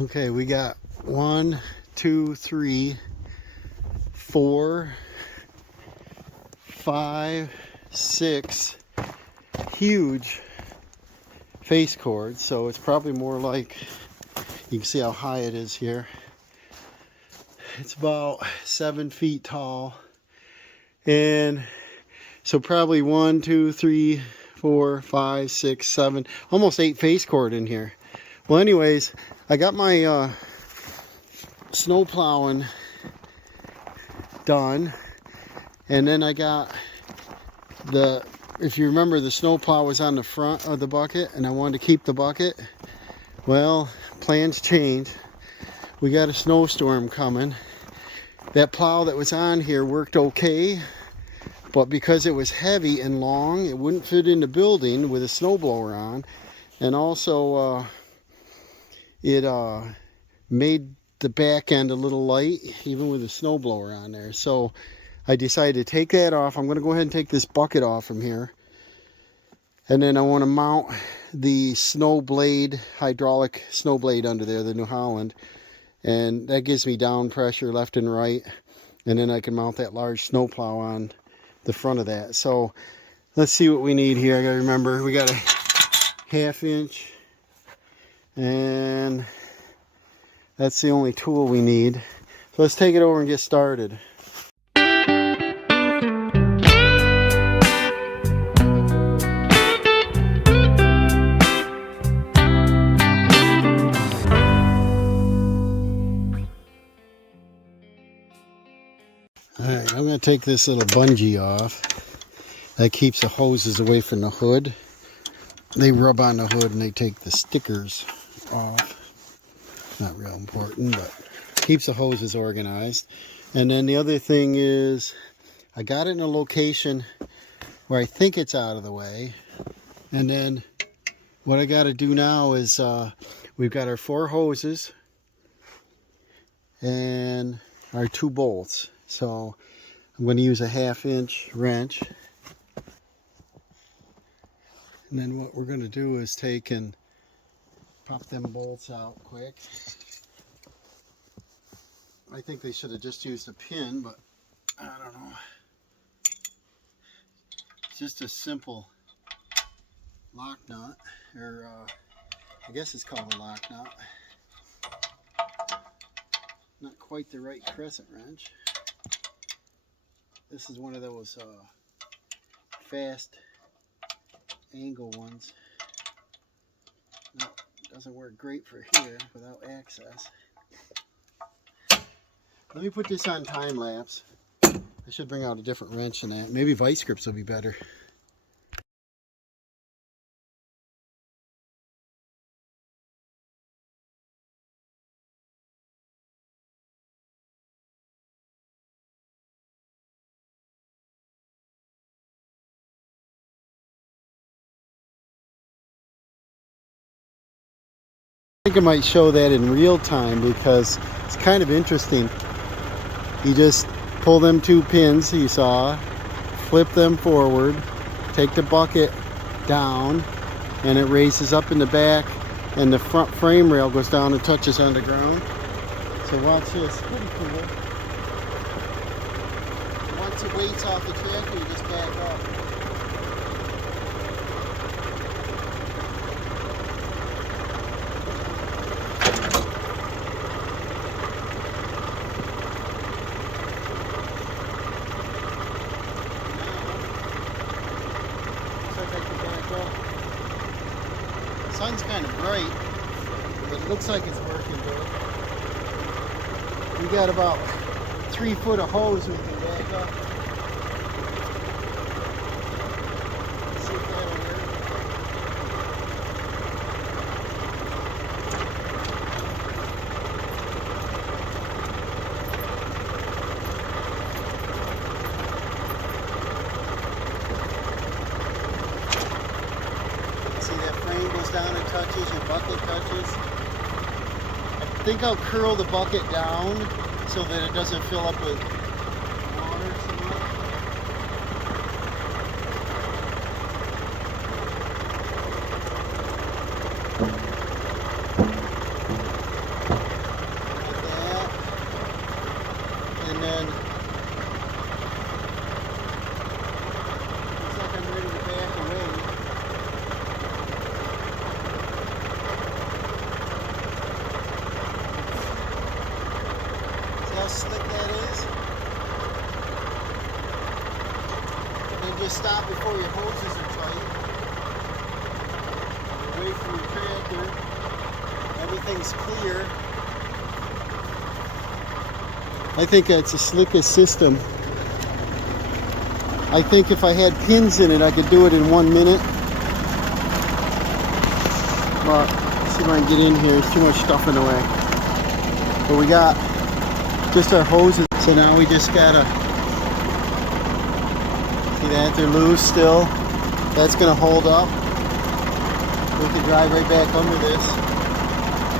Okay, we got 1, 2, 3, 4, 5, 6 huge face cords. So it's probably more like, you can see how high it is here. It's about 7 feet tall. And so probably 1, 2, 3, 4, 5, 6, 7, almost 8 face cord in here. Well, anyways, I got my snow plowing done, and then I got if you remember, the snow plow was on the front of the bucket and I wanted to keep the bucket. Well, plans changed. We got a snowstorm coming. That plow that was on here worked okay, but because it was heavy and long, it wouldn't fit in the building with a snowblower on, and also it made the back end a little light even with a snowblower on there. So I decided to take that off. I'm going to go ahead and take this bucket off from here, and then I want to mount the snow blade, hydraulic snow blade under there, the New Holland, and that gives me down pressure left and right, and then I can mount that large snow plow on the front of that. So let's see what we need here. I gotta remember we got a 1/2 inch, and that's the only tool we need. So let's take it over and get started. Alright, I'm going to take this little bungee off. That keeps the hoses away from the hood. They rub on the hood and they take the stickers off. Not real important, but keeps the hoses organized. And then the other thing is, I got it in a location where I think it's out of the way. And then what I got to do now is, we've got our 4 hoses and our 2 bolts. So I'm going to use a 1/2 inch wrench. And then what we're going to do is take and pop them bolts out quick. I think they should have just used a pin, but I don't know. It's just a simple lock nut, or I guess it's called a lock nut. Not quite the right crescent wrench. This is one of those fast angle ones. No, doesn't work great for here without access. Let me put this on time lapse. I should bring out a different wrench than that. Maybe vice grips will be better. I think I might show that in real time because it's kind of interesting. You just pull them 2 pins you saw, flip them forward, take the bucket down, and it raises up in the back, and the front frame rail goes down and touches on the ground. So watch this, pretty cool. Once it weights off the tractor, you just back up. The sun's kind of bright, but it looks like it's working good. We got about 3 foot of hose we can back up. Let's see if that'll work. Down and touches, your bucket touches. I think I'll curl the bucket down so that it doesn't fill up with water so much. how slick that is? And then just stop before your hoses are tight. Away from your tractor. Everything's clear. I think that's the slickest system. I think if I had pins in it, I could do it in 1 minute. But let's see if I can get in here. There's too much stuff in the way. But we got just our hoses. So now we just gotta, see that? They're loose still. That's gonna hold up. We can drive right back under this.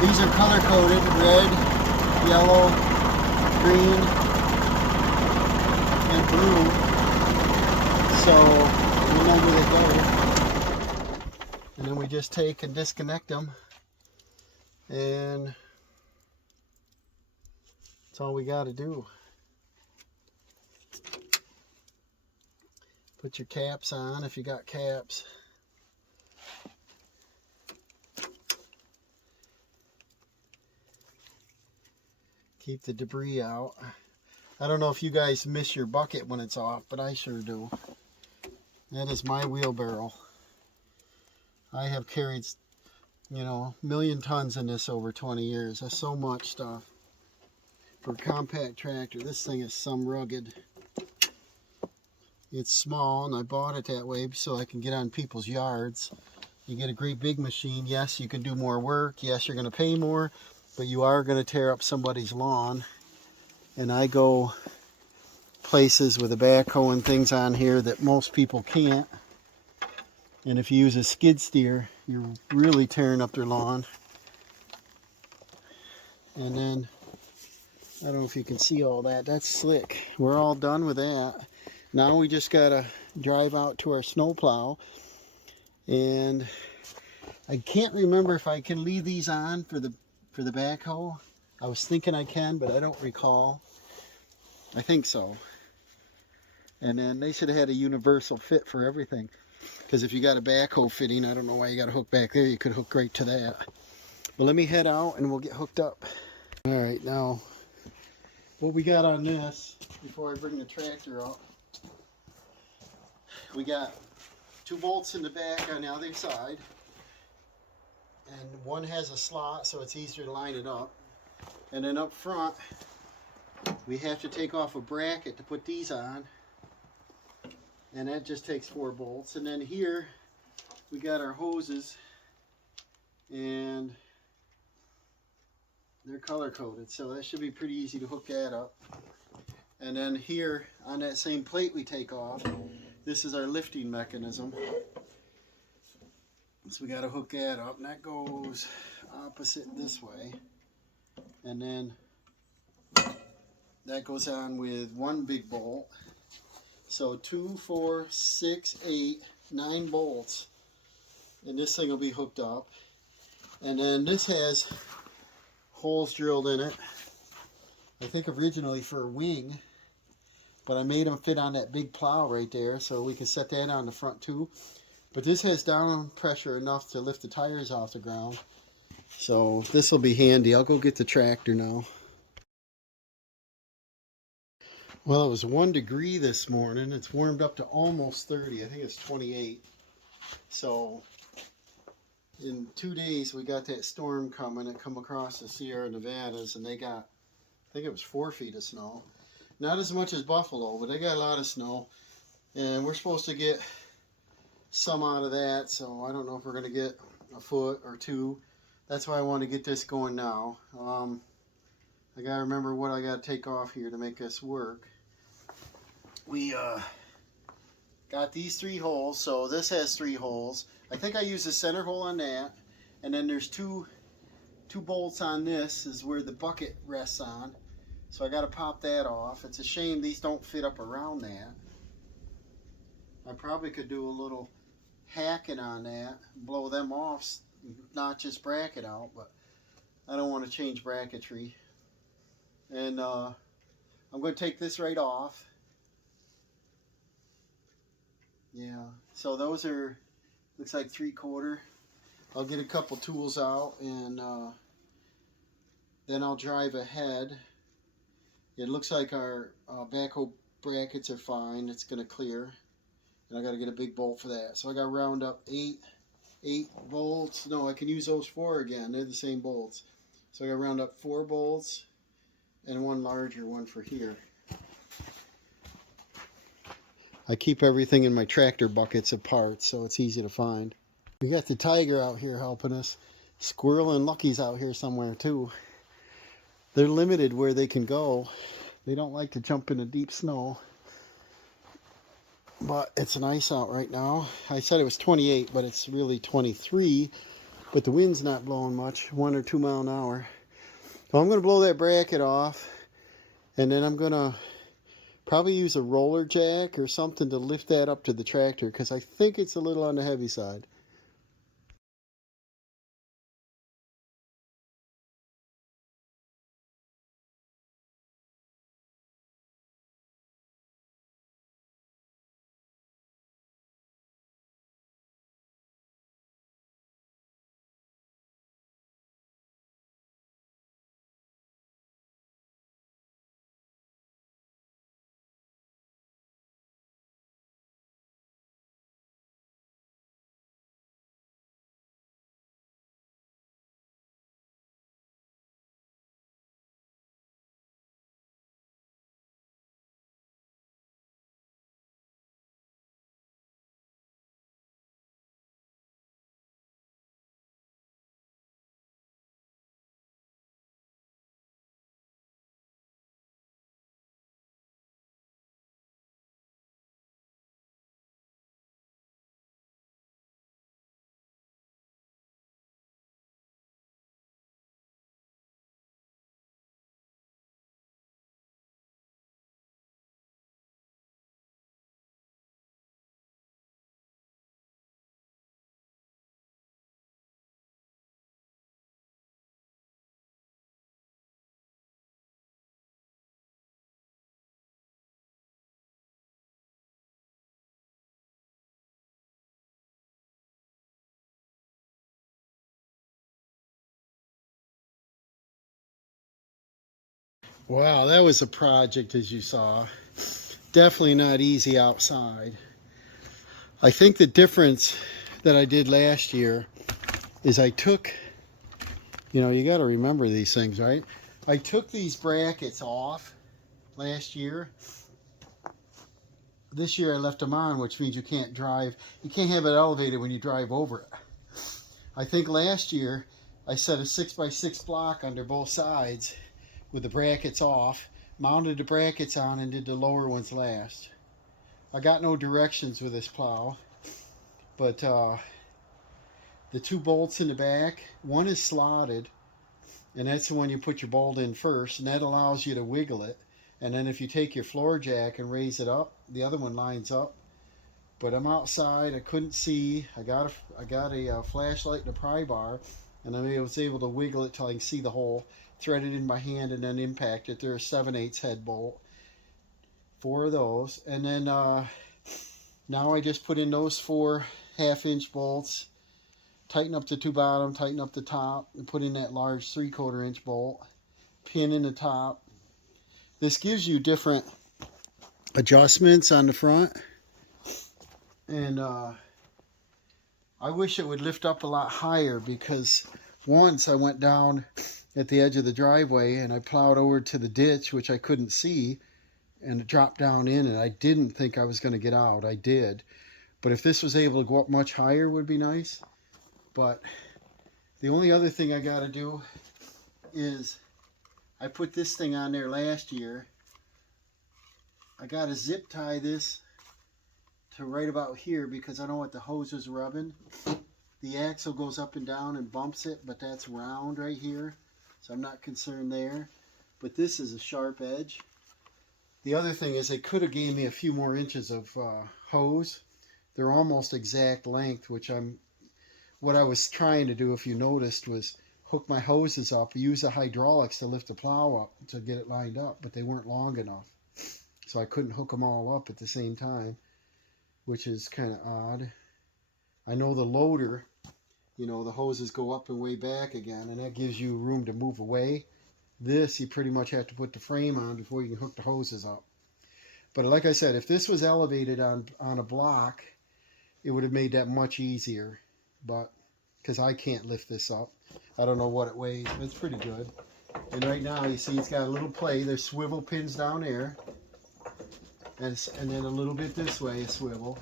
These are color coded, red, yellow, green, and blue. So we know where they go. And then we just take and disconnect them. And that's all we got to do. Put your caps on if you got caps. Keep the debris out. I don't know if you guys miss your bucket when it's off, but I sure do. That is my wheelbarrow. I have carried, you know, 1,000,000 tons in this over 20 years. That's so much stuff. For a compact tractor, this thing is some rugged. It's small, and I bought it that way so I can get on people's yards. You get a great big machine. Yes, you can do more work. Yes, you're going to pay more, but you are going to tear up somebody's lawn. And I go places with a backhoe and things on here that most people can't. And if you use a skid steer, you're really tearing up their lawn. And then, I don't know if you can see all that. That's slick. We're all done with that. Now we just gotta drive out to our snow plow. And I can't remember if I can leave these on for the backhoe. I was thinking I can, but I don't recall. I think so. And then they should have had a universal fit for everything. Because if you got a backhoe fitting, I don't know why you got to hook back there. You could hook right to that. But let me head out and we'll get hooked up. All right, now what we got on this, before I bring the tractor up, we got 2 bolts in the back on the other side. And one has a slot, so it's easier to line it up. And then up front, we have to take off a bracket to put these on. And that just takes 4 bolts. And then here we got our hoses, and they're color coded, so that should be pretty easy to hook that up. And then here on that same plate we take off, this is our lifting mechanism. So we got to hook that up, and that goes opposite this way. And then that goes on with 1 big bolt. So 2, 4, 6, 8, 9 bolts, and this thing will be hooked up. And then this has holes drilled in it, I think originally for a wing, but I made them fit on that big plow right there, so we can set that on the front too. But this has down pressure enough to lift the tires off the ground, so this will be handy. I'll go get the tractor now. Well, it was 1 degree this morning. It's warmed up to almost 30. I think it's 28. So in 2 days we got that storm coming. It come across the Sierra Nevadas, and they got, I think it was 4 feet of snow. Not as much as Buffalo, but they got a lot of snow. And we're supposed to get some out of that, so I don't know if we're going to get a foot or 2. That's why I want to get this going now. I got to remember what I got to take off here to make this work. We got these 3 holes, so this has 3 holes. I think I used the center hole on that, and then there's two bolts on this is where the bucket rests on. So I got to pop that off. It's a shame these don't fit up around that. I probably could do a little hacking on that, blow them off, not just bracket out, but I don't want to change bracketry. And I'm going to take this right off. Yeah, so those are, looks like 3/4. I'll get a couple tools out, and then I'll drive ahead It looks like our backhoe brackets are fine. It's going to clear. And I got to get a big bolt for that. So I got to round up eight bolts. No, I can use those four again. They're the same bolts. So I got to round up 4 bolts and one larger one for here. I keep everything in my tractor buckets of parts so it's easy to find. We got the tiger out here helping us. Squirrel and Lucky's out here somewhere too. They're limited where they can go. They don't like to jump into deep snow. But it's nice out right now. I said it was 28, but it's really 23. But the wind's not blowing much, 1 or 2 mile an hour. So I'm going to blow that bracket off. And then I'm going to probably use a roller jack or something to lift that up to the tractor, because I think it's a little on the heavy side. Wow, that was a project, as you saw. Definitely not easy outside. I think the difference that I did last year is I took, you got to remember these things, right? I took these brackets off last year. This year I left them on, which means you can't have it elevated when you drive over it. I think last year I set a 6x6 block under both sides with the brackets off, mounted the brackets on, and did the lower ones last. I got no directions with this plow, but the 2 bolts in the back, one is slotted, and that's the one you put your bolt in first, and that allows you to wiggle it. And then if you take your floor jack and raise it up, the other one lines up. But I'm outside, I couldn't see. I got a flashlight and a pry bar, and I was able to wiggle it till I can see the hole, thread it in my hand, and then impact it. They're a 7/8 head bolt, 4 of those. And then now I just put in those 4 half-inch bolts, tighten up the 2 bottom, tighten up the top, and put in that large 3/4 inch bolt, pin in the top. This gives you different adjustments on the front, and I wish it would lift up a lot higher, because once I went down at the edge of the driveway and I plowed over to the ditch, which I couldn't see, and it dropped down in, and I didn't think I was going to get out. I did. But if this was able to go up much higher, would be nice. But the only other thing I got to do is, I put this thing on there last year. I got to zip tie this to right about here, because I don't want the hose is rubbing. The axle goes up and down and bumps it, but that's round right here, so I'm not concerned there. But this is a sharp edge. The other thing is, they could have gave me a few more inches of hose. They're almost exact length, what I was trying to do, if you noticed, was hook my hoses up, use the hydraulics to lift the plow up to get it lined up, but they weren't long enough. So I couldn't hook them all up at the same time, which is kind of odd. I know the loader, the hoses go up and way back again, and that gives you room to move away This you pretty much have to put the frame on before you can hook the hoses up. But like I said, if this was elevated on a block, it would have made that much easier. But because I can't lift this up, I don't know what it weighs, but it's pretty good. And right now you see it's got a little play. There's swivel pins down there, and then a little bit this way is swivel,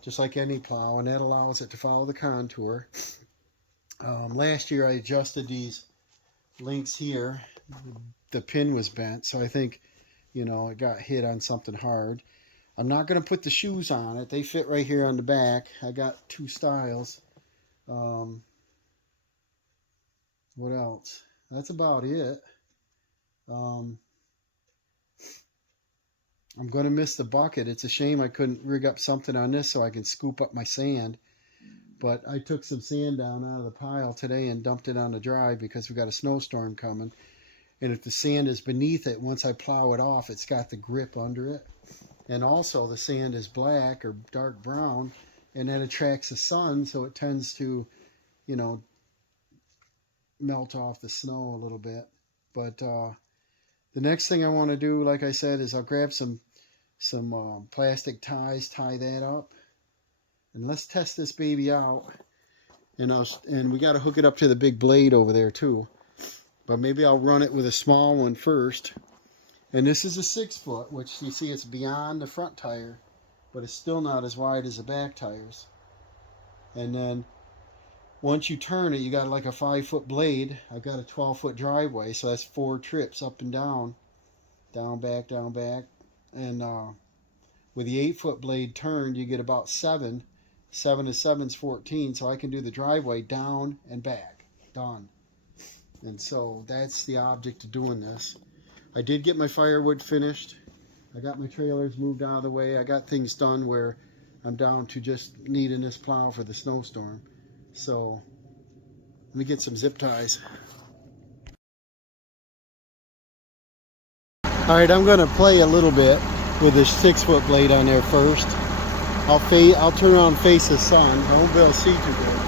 just like any plow, and that allows it to follow the contour. Last year I adjusted these links here. The pin was bent, so I think, you know, it got hit on something hard. I'm not going to put the shoes on it. They fit right here on the back. I got two styles. What else? That's about it. I'm going to miss the bucket. It's a shame I couldn't rig up something on this so I can scoop up my sand. But I took some sand down out of the pile today and dumped it on the drive because we got a snowstorm coming. And if the sand is beneath it, once I plow it off, it's got the grip under it. And also the sand is black or dark brown, and that attracts the sun, so it tends to, you know, melt off the snow a little bit. But the next thing I want to do, like I said, is I'll grab some plastic ties, tie that up, and let's test this baby out. And we got to hook it up to the big blade over there too. But maybe I'll run it with a small one first. And this is a 6 foot, which you see it's beyond the front tire, but it's still not as wide as the back tires. And then once you turn it, you got like a 5 foot blade. I've got a 12 foot driveway, so that's 4 trips up and down, down, back, down, back. And with the 8 foot blade turned, you get about 7. 7 to 7 is 14, so I can do the driveway down and back. Done. And so that's the object of doing this. I did get my firewood finished. I got my trailers moved out of the way. I got things done where I'm down to just needing this plow for the snowstorm. So let me get some zip ties. Alright, I'm going to play a little bit with this 6 foot blade on there first. I'll turn around and face the sun. I won't be able to see too good.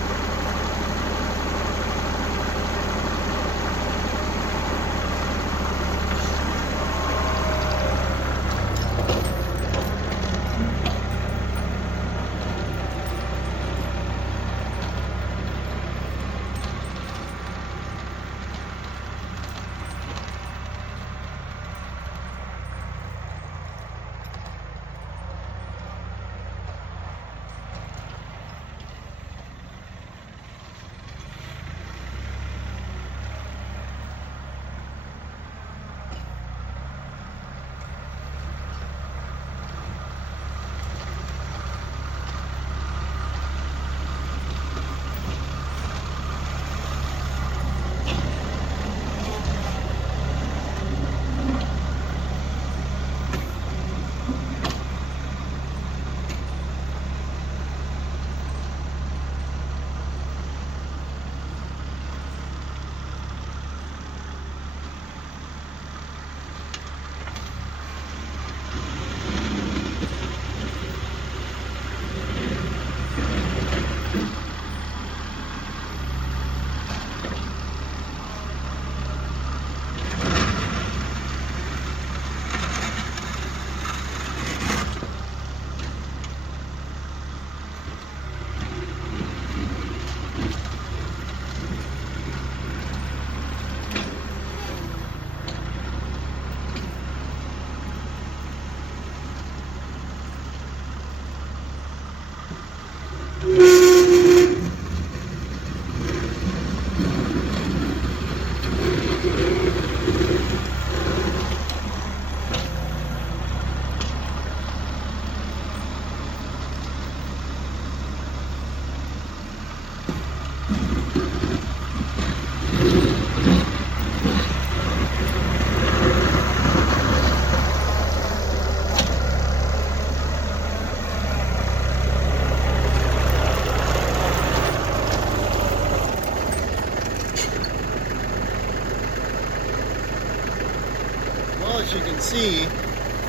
As you can see,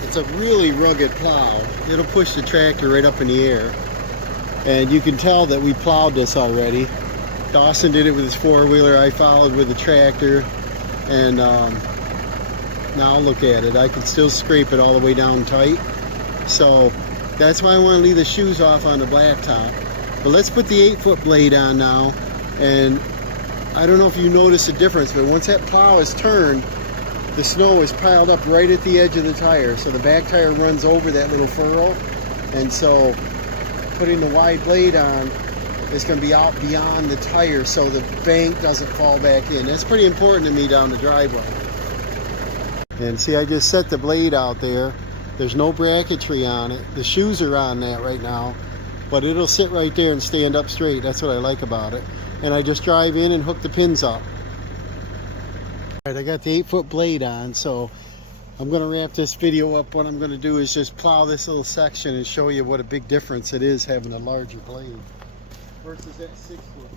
it's a really rugged plow. It'll push the tractor right up in the air. And you can tell that we plowed this already. Dawson did it with his 4-wheeler. I followed with the tractor. And Now look at it. I can still scrape it all the way down tight. So that's why I want to leave the shoes off on the blacktop. But let's put the 8-foot blade on now. And I don't know if you notice a difference, but once that plow is turned, the snow is piled up right at the edge of the tire. So the back tire runs over that little furrow. And so putting the wide blade on is going to be out beyond the tire so the bank doesn't fall back in. That's pretty important to me down the driveway. And see, I just set the blade out there. There's no bracketry on it. The shoes are on that right now, but it'll sit right there and stand up straight. That's what I like about it. And I just drive in and hook the pins up. All right, I got the 8-foot blade on, so I'm going to wrap this video up. What I'm going to do is just plow this little section and show you what a big difference it is having a larger blade versus that 6-foot.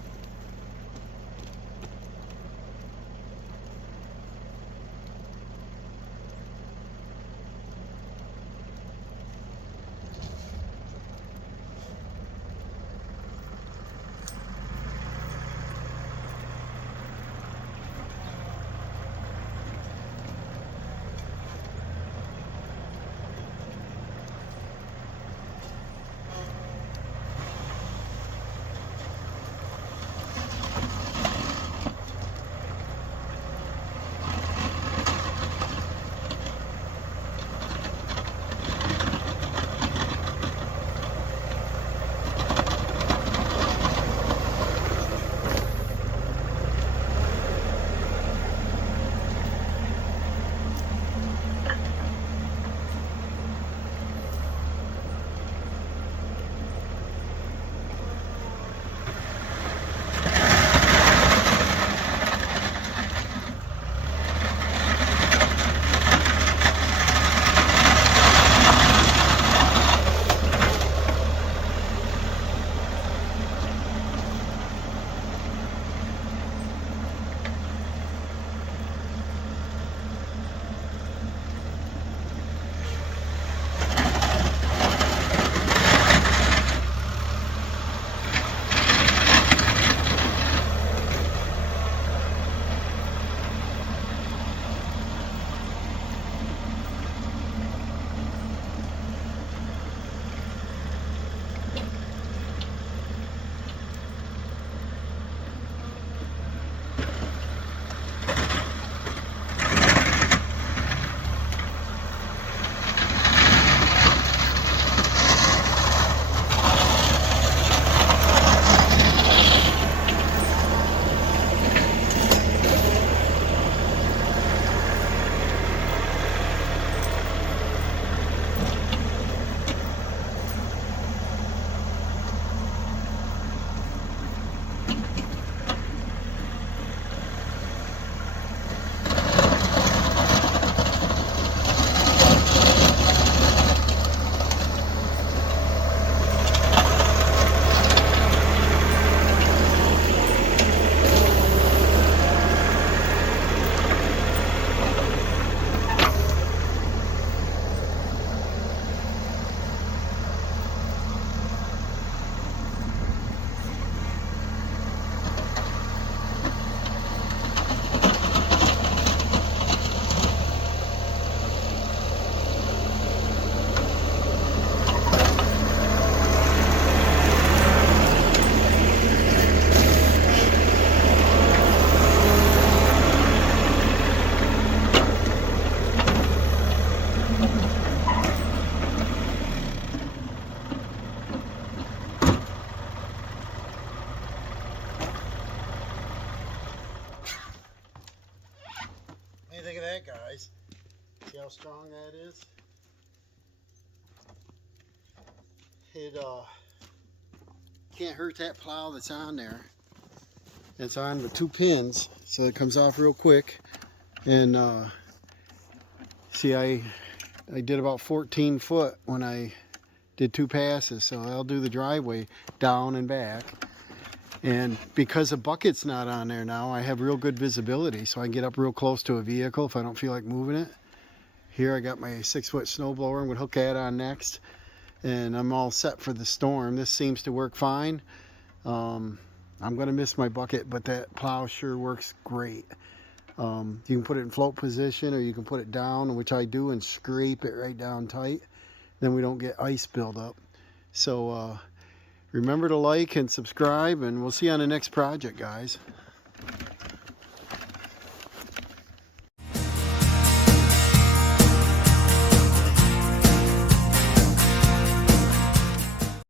What do you think of that, guys? See how strong that is? It can't hurt that plow that's on there. It's on with 2 pins, so it comes off real quick. And see, I did about 14 foot when I did 2 passes, so I'll do the driveway down and back. And because the bucket's not on there now, I have real good visibility, so I can get up real close to a vehicle if I don't feel like moving it. Here I got my 6-foot snowblower. I'm going to hook that on next, and I'm all set for the storm. This seems to work fine. I'm going to miss my bucket, but that plow sure works great. You can put it in float position, or you can put it down, which I do, and scrape it right down tight. Then we don't get ice buildup. So remember to like and subscribe, and we'll see you on the next project, guys.